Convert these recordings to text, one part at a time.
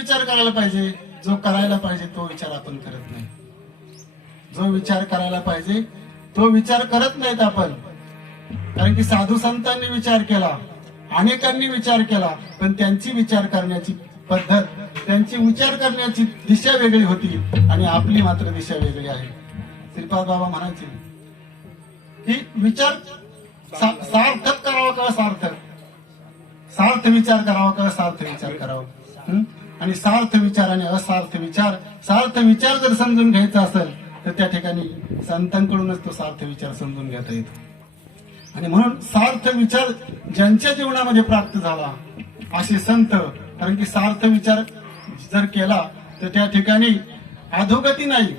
विचार करायला पाहिजे. जो करायला पाहिजे तो विचार आपण करत नाही. जो विचार करायला पाहिजे तो विचार करत नाहीत आपण. कारण की साधू संतांनी विचार केला अनेकांनी विचार केला पण त्यांची विचार करण्याची पद्धत त्यांची विचार करण्याची दिशा वेगळी होती आणि आपली मात्र दिशा वेगळी आहे. श्रीपाद बाबा म्हणायचे की विचार सार्थक करावा का सार्थक? सार्थ विचार करावा का सार्थ विचार करावा? आणि सार्थ विचार आणि असार्थ विचार. सार्थ विचार जर समजून घ्यायचा असेल तर त्या ठिकाणी संतांकडूनच तो सार्थ विचार समजून घेता येतो. आणि म्हणून सार्थ विचार ज्यांच्या जीवनामध्ये प्राप्त झाला असे संत कारण की सार्थ विचार जर केला तर त्या ठिकाणी अधोगती नाही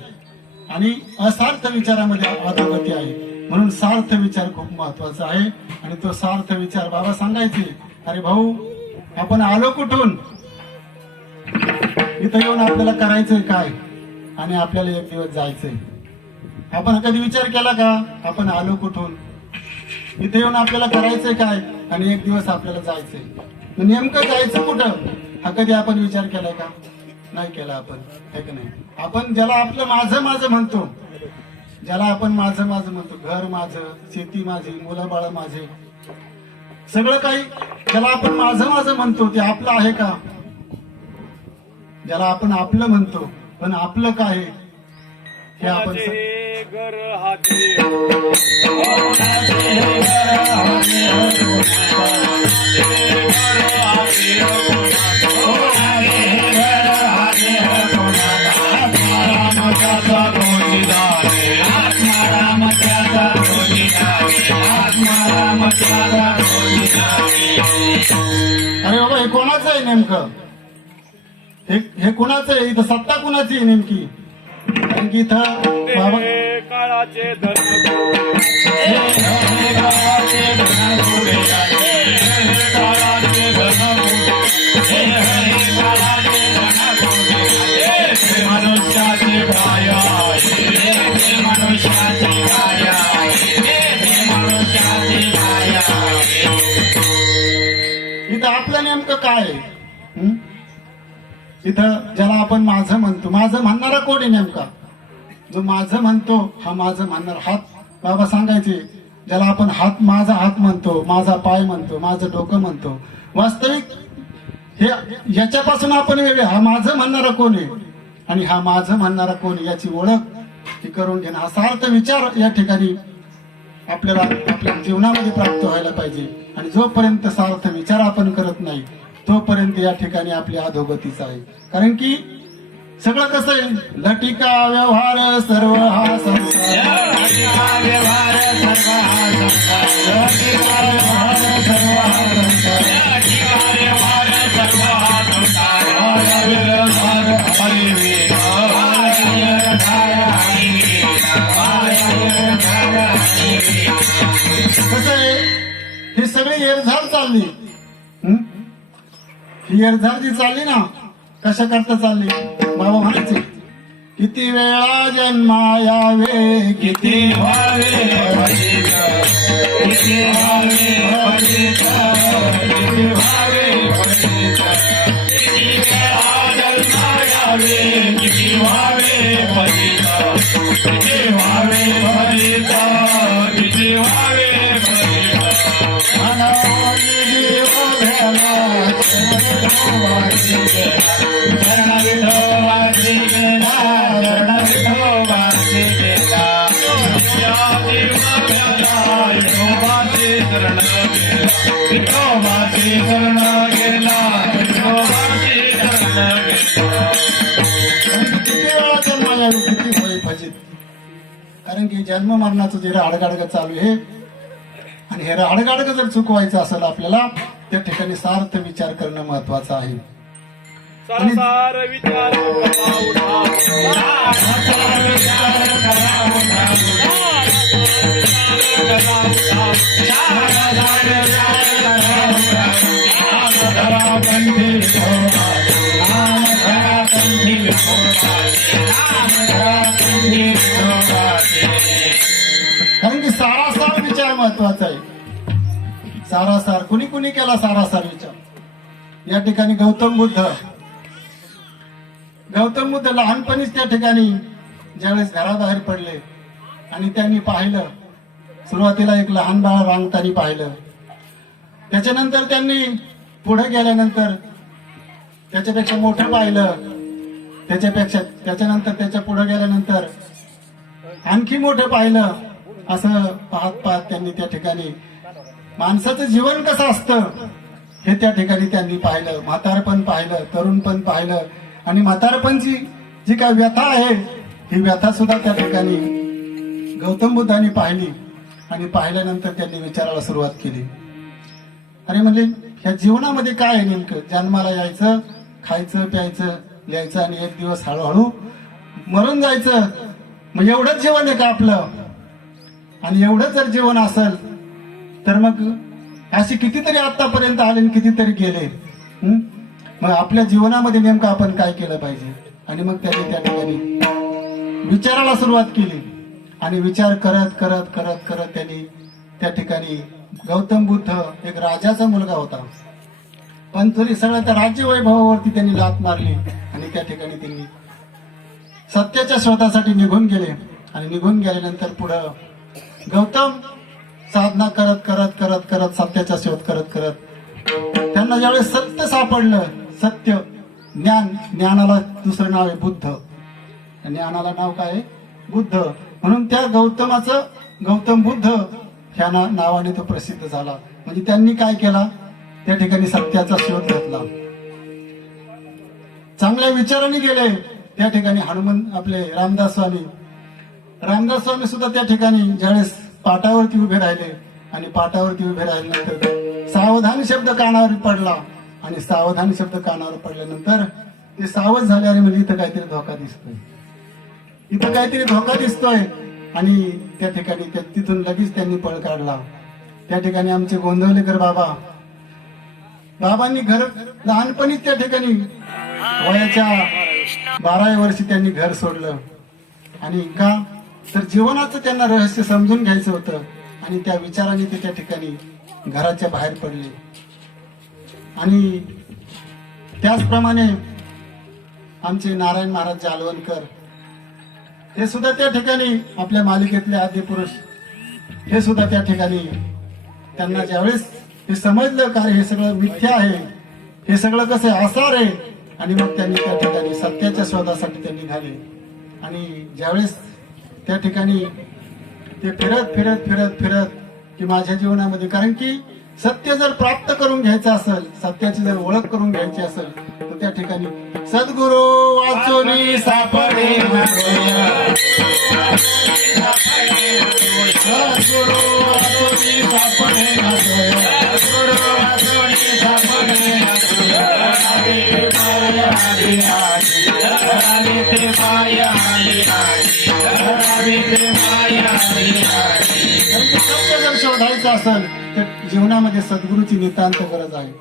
आणि असार्थ विचारामध्ये अधोगती आहे. म्हणून सार्थ विचार खूप महत्त्वाचा आहे. आणि तो सार्थ विचार बाबा सांगायचे अरे भाऊ आपण आलो कुठून? इथं येऊन आपल्याला करायचंय काय? आणि आपल्याला एक दिवस जायचंय. आपण कधी विचार केला का? आपण आलो कुठून? इथे येऊन आपल्याला करायचंय काय? आणि एक दिवस आपल्याला जायचंय. नेमकं जायचं कुठं? हा कधी आपण विचार केलाय का? नाही केला आपण. है की नाही. आपण ज्याला आपलं माझं माझं म्हणतो ज्याला आपण माझं माझं म्हणतो घर माझं शेती माझी मुलं बाळ माझे सगळं काही ज्याला आपण माझं माझं म्हणतो ते आपलं आहे का? ज्याला आपण आपलं म्हणतो पण आपलं काय? हे आपण अरे बाबा हे कोणाचं आहे नेमकं हे हे कुणाचं आहे इथं सत्ता कुणाची आहे नेमकी कारण की इथं बाबा काळाचे मनुष्याची मनुष्याची इथं आपलं नेमकं काय आहे? इथं ज्याला आपण माझं म्हणतो माझं म्हणणारा कोण आहे नेमका? जो माझं म्हणतो हा माझं म्हणणार हात. बाबा सांगायचे ज्याला आपण हात माझा हात म्हणतो माझा पाय म्हणतो माझं डोकं म्हणतो. वास्तविक हे याच्यापासून आपण वेगळे. हा माझं म्हणणारा कोण आहे? आणि हा माझं म्हणणारा कोण याची ओळख ही करून घेणं. हा सार्थ विचार या ठिकाणी आपल्याला आपल्या जीवनामध्ये प्राप्त व्हायला पाहिजे. आणि जोपर्यंत सार्थ विचार आपण करत नाही तोपर्यंत या ठिकाणी आपली अधोगतीच आहे. कारण की सगळं कसं आहे? लटिका व्यवहार सर्व हा ही एरझाड चालली ना कशा करता चालली? बाबा म्हणायचे किती वेळा जन्मा यावे किती व्हावे किती व्हावे किती व्हावे किती वेळा जन्मा यावे किती व्हावे किती व्हावे कारण की जन्म मरणाचं जे राडगाडग चालू आहे आणि हे राडगाडग जर चुकवायचं असेल आपल्याला त्या ठिकाणी सार्थ विचार करणं महत्वाचं आहे विचार केला सारासार विचार या ठिकाणी गौतम बुद्ध. गौतम बुद्ध लहानपणीच त्या ठिकाणी ज्यावेळेस घराबाहेर पडले आणि त्यांनी पाहिलं सुरुवातीला एक लहान बाळ रांगतानी पाहिलं. त्याच्यानंतर त्यांनी पुढे गेल्यानंतर त्याच्यापेक्षा मोठं पाहिलं. त्याच्यापेक्षा त्याच्यानंतर त्याच्या पुढे गेल्यानंतर आणखी मोठं पाहिलं असं पाहत पाहत त्यांनी त्या ठिकाणी माणसाचं जीवन कसं असतं हे त्या ठिकाणी त्यांनी पाहिलं म्हातारपण पाहिलं तरुणपण पाहिलं. आणि म्हातारपणची जी काय व्यथा आहे ही व्यथा सुद्धा त्या ठिकाणी गौतम बुद्धांनी पाहिली आणि पाहिल्यानंतर त्यांनी विचारायला सुरुवात केली. अरे म्हणजे ह्या जीवनामध्ये काय आहे नेमकं? जन्माला यायचं खायचं प्यायचं लिहायचं आणि एक दिवस हळूहळू मरून जायचं. मग एवढंच जीवन आहे का आपलं? आणि एवढं जर जीवन असेल तर मग असे कितीतरी आतापर्यंत आले आणि कितीतरी गेले. मग आपल्या जीवनामध्ये नेमकं आपण काय केलं पाहिजे? आणि मग त्यांनी त्या ठिकाणी विचाराला सुरुवात केली. आणि विचार करत करत करत करत त्यांनी त्या ठिकाणी गौतम बुद्ध एक राजाचा मुलगा होता. पण तरी सगळ्या त्या राज्य वैभवावरती त्यांनी लात मारली आणि त्या ठिकाणी त्यांनी सत्याच्या शोधासाठी निघून गेले. आणि निघून गेल्यानंतर पुढं गौतम साधना करत करत करत करत सत्याचा शोध करत करत. त्यांना ज्यावेळेस सत्य सापडलं सत्य ज्ञान ज्ञानाला दुसरं नाव आहे बुद्ध. ज्ञानाला नाव काय आहे? बुद्ध. म्हणून त्या गौतमाचं गौतम बुद्ध ह्या नावाने तो प्रसिद्ध झाला. म्हणजे त्यांनी काय केला? त्या ठिकाणी सत्याचा शोध घेतला. चांगल्या विचाराने गेले. त्या ठिकाणी हनुमान आपले रामदास स्वामी. रामदास स्वामी सुद्धा त्या ठिकाणी ज्यावेळेस पाटावरती उभे राहिले आणि पाटावरती उभे राहिल्यानंतर सावधान शब्द कानावर पडला. आणि सावधान शब्द कानावर पडल्यानंतर ते सावध झाले आणि म्हणजे इथं काहीतरी धोका दिसतोय. इथं काहीतरी धोका दिसतोय. आणि त्या ठिकाणी तिथून लगेच त्यांनी पळ काढला. त्या ठिकाणी आमचे गोंधवलेकर बाबा. बाबांनी घर लहानपणीच त्या ठिकाणी वयाच्या बाराव्या वर्षी त्यांनी घर सोडलं. आणि का तर जीवनाचं त्यांना रहस्य समजून घ्यायचं होतं आणि त्या विचाराने ते त्या ठिकाणी घराच्या बाहेर पडले. आणि त्याचप्रमाणे आमचे नारायण महाराज जालवणकर हे सुद्धा त्या ठिकाणी आपल्या मालिकेतले आद्य पुरुष हे सुद्धा त्या ठिकाणी त्यांना ज्यावेळेस हे समजलं काय हे सगळं मिथ्या आहे हे सगळं कसं आहे, आसार आहे आणि मग त्यांनी त्या ठिकाणी सत्याच्या शोधासाठी ते निघाले आणि ज्यावेळेस त्या ठिकाणी ते फिरत फिरत फिरत फिरत की माझ्या जीवनामध्ये. कारण की सत्य जर प्राप्त करून घ्यायचं असेल सत्याची जर ओळख करून घ्यायची असेल तर त्या ठिकाणी सद्गुरू वाचून सापडे असेल तर जीवनामध्ये सद्गुरूची नितांत गरज आहे.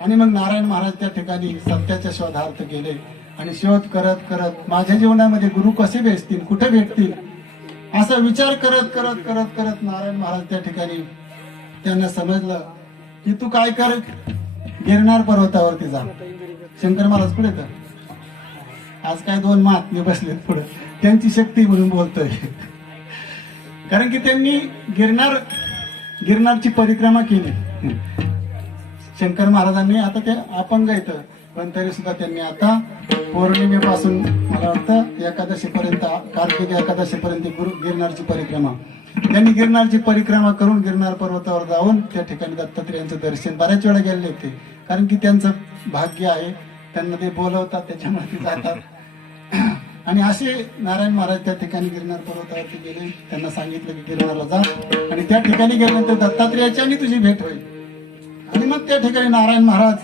आणि मग नारायण महाराज त्या ठिकाणी सत्याच्या शोधार्थ गेले आणि शोध करत करत माझ्या जीवनामध्ये गुरु कसे भेटतील कुठे भेटतील? असा विचार करत करत करत करत नारायण महाराज त्या ठिकाणी त्यांना समजलं की तू काय कर? गिरनार पर्वतावरती जा. शंकर महाराज पुढे तर. आज काय दोन महात्मे बसलेत पुढे. त्यांची शक्ती म्हणून बोलतोय. कारण की त्यांनी गिरनार गिरनारची परिक्रमा केली. शंकर महाराजांनी आता ते अपंग येत पण तरी सुद्धा त्यांनी आता पौर्णिमेपासून मला वाटतं एकादशीपर्यंत कार्तिक एकादशीपर्यंत गुरु गिरनारची परिक्रमा. त्यांनी गिरनारची परिक्रमा करून गिरनार पर्वतावर जाऊन त्या ठिकाणी दत्तात्रेयांचं दर्शन बऱ्याच वेळा गेले होते कारण की त्यांचं भाग्य आहे त्यांना ते बोलवतात त्याच्यामध्ये जातात. आणि असे नारायण महाराज त्या ठिकाणी गिरनार पर्वतावरती गेले. त्यांना सांगितलं की गिरनारला जा. आणि त्या ठिकाणी गेल्यानंतर दत्तात्रेयाची आणि तुझी भेट होईल. आणि मग त्या ठिकाणी नारायण महाराज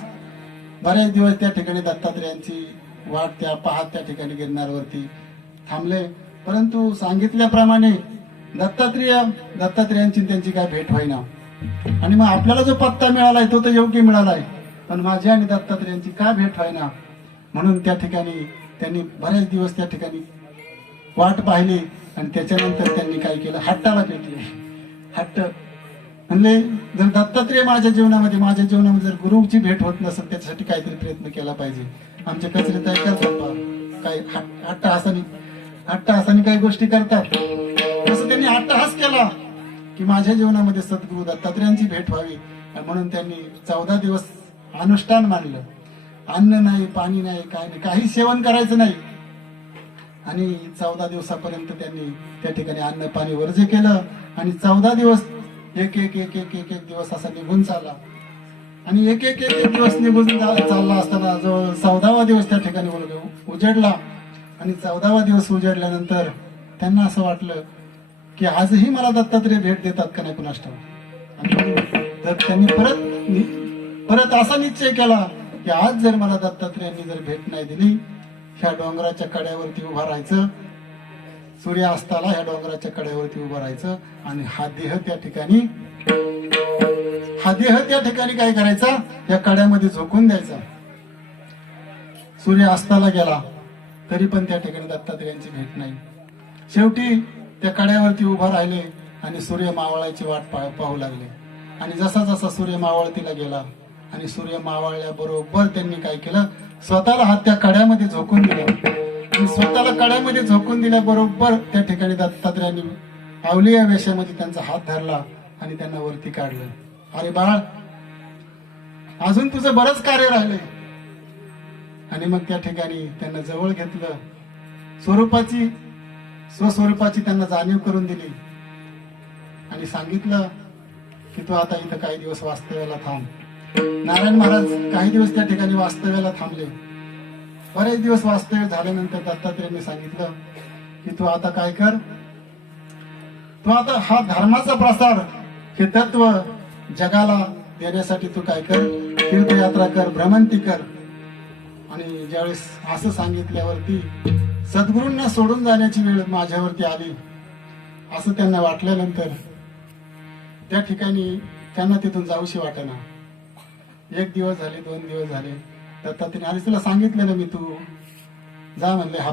बरेच दिवस त्या ठिकाणी दत्तात्रेयांची वाट त्या पाहत त्या ठिकाणी गिरनारवरती थांबले. परंतु सांगितल्याप्रमाणे दत्तात्रेय दत्तात्रेयांची त्यांची काय भेट होईना. आणि मग आपल्याला जो पत्ता मिळालाय तो तर योग्य मिळालाय. पण माझी आणि दत्तात्रेयांची काय भेट व्हायना म्हणून त्या ठिकाणी त्यांनी बरेच दिवस त्या ठिकाणी वाट पाहिली आणि त्याच्यानंतर त्यांनी काय केलं? हट्टाला भेटले. हट्ट म्हणले जर दत्तात्रेय माझ्या जीवनामध्ये माझ्या जीवनामध्ये जर गुरुची भेट होत नसेल त्याच्यासाठी काहीतरी प्रयत्न केला पाहिजे. आमचे कचरे तयार करतात हट्ट हट- अट्टहासाने हसानी काही गोष्टी करतात. तसं त्यांनी अट्टहास केला की माझ्या जीवनामध्ये सद्गुरु दत्तात्रेयांची भेट व्हावी. म्हणून त्यांनी चौदा दिवस अनुष्ठान मानलं अन्न नाही पाणी नाही काय नाही काही सेवन करायचं नाही. आणि चौदा दिवसापर्यंत त्यांनी त्या ठिकाणी अन्न पाणी वर्ज केलं. आणि चौदा दिवस एक एक एक एक एक एक दिवस असा निघून चालला. आणि एक एक एक एक दिवस निघून चालला असताना जो चौदावा दिवस त्या ठिकाणी उजडला. आणि चौदावा दिवस उजडल्यानंतर त्यांना असं वाटलं की आजही मला दत्तात्रय भेट देतात का नाही कुणाष्ट तर त्यांनी परत परत असा निश्चय केला की आज जर मला दत्तात्रयांनी जर भेट नाही दिली ह्या डोंगराच्या कड्यावरती उभा राहायचं सूर्य असताना ह्या डोंगराच्या कड्यावरती उभं राहायचं आणि हा देह त्या ठिकाणी हा देह त्या ठिकाणी काय करायचा? या कड्यामध्ये झोकून द्यायचा. सूर्य अस्ताला गेला तरी पण त्या ठिकाणी दत्तात्रेयांची भेट नाही. शेवटी त्या कड्यावरती उभा राहिले आणि सूर्य मावळायची वाट पाहू लागले. आणि जसा जसा सूर्य मावळतीला गेला आणि सूर्य मावळल्या बरोबर त्यांनी काय केलं? स्वतःला हात त्या कड्यामध्ये झोकून दिलं. आणि स्वतःला कड्यामध्ये झोकून दिल्याबरोबर त्या ठिकाणी दत्तात्रयांनी आवलिया वेशामध्ये त्यांचा हात धरला आणि त्यांना वरती काढलं. अरे बाळ अजून तुझं बरंच कार्य राहिले. आणि मग त्या ठिकाणी त्यांना जवळ घेतलं. स्वरूपाची स्वस्वरूपाची त्यांना जाणीव करून दिली. आणि सांगितलं की तू आता इथं काही दिवस वास्तव्याला थांब. नारायण महाराज काही दिवस त्या ठिकाणी वास्तव्याला थांबले. बरेच दिवस वास्तव्य झाल्यानंतर दत्तात्रेयांनी सांगितलं की तू आता काय कर? तू आता हा धर्माचा प्रसार हे तत्व जगाला देण्यासाठी तू काय कर? तीर्थयात्रा कर भ्रमंती कर. आणि ज्यावेळेस असं सांगितल्यावरती सद्गुरूंना सोडून जाण्याची वेळ माझ्यावरती आली. असं त्यांना वाटल्यानंतर त्या ठिकाणी त्यांना तिथून जाऊशी वाटेना. एक दिवस झाले दोन दिवस झाले. दत्तात्रेय आणि तुला सांगितलं ना मी तू. जा म्हणले हा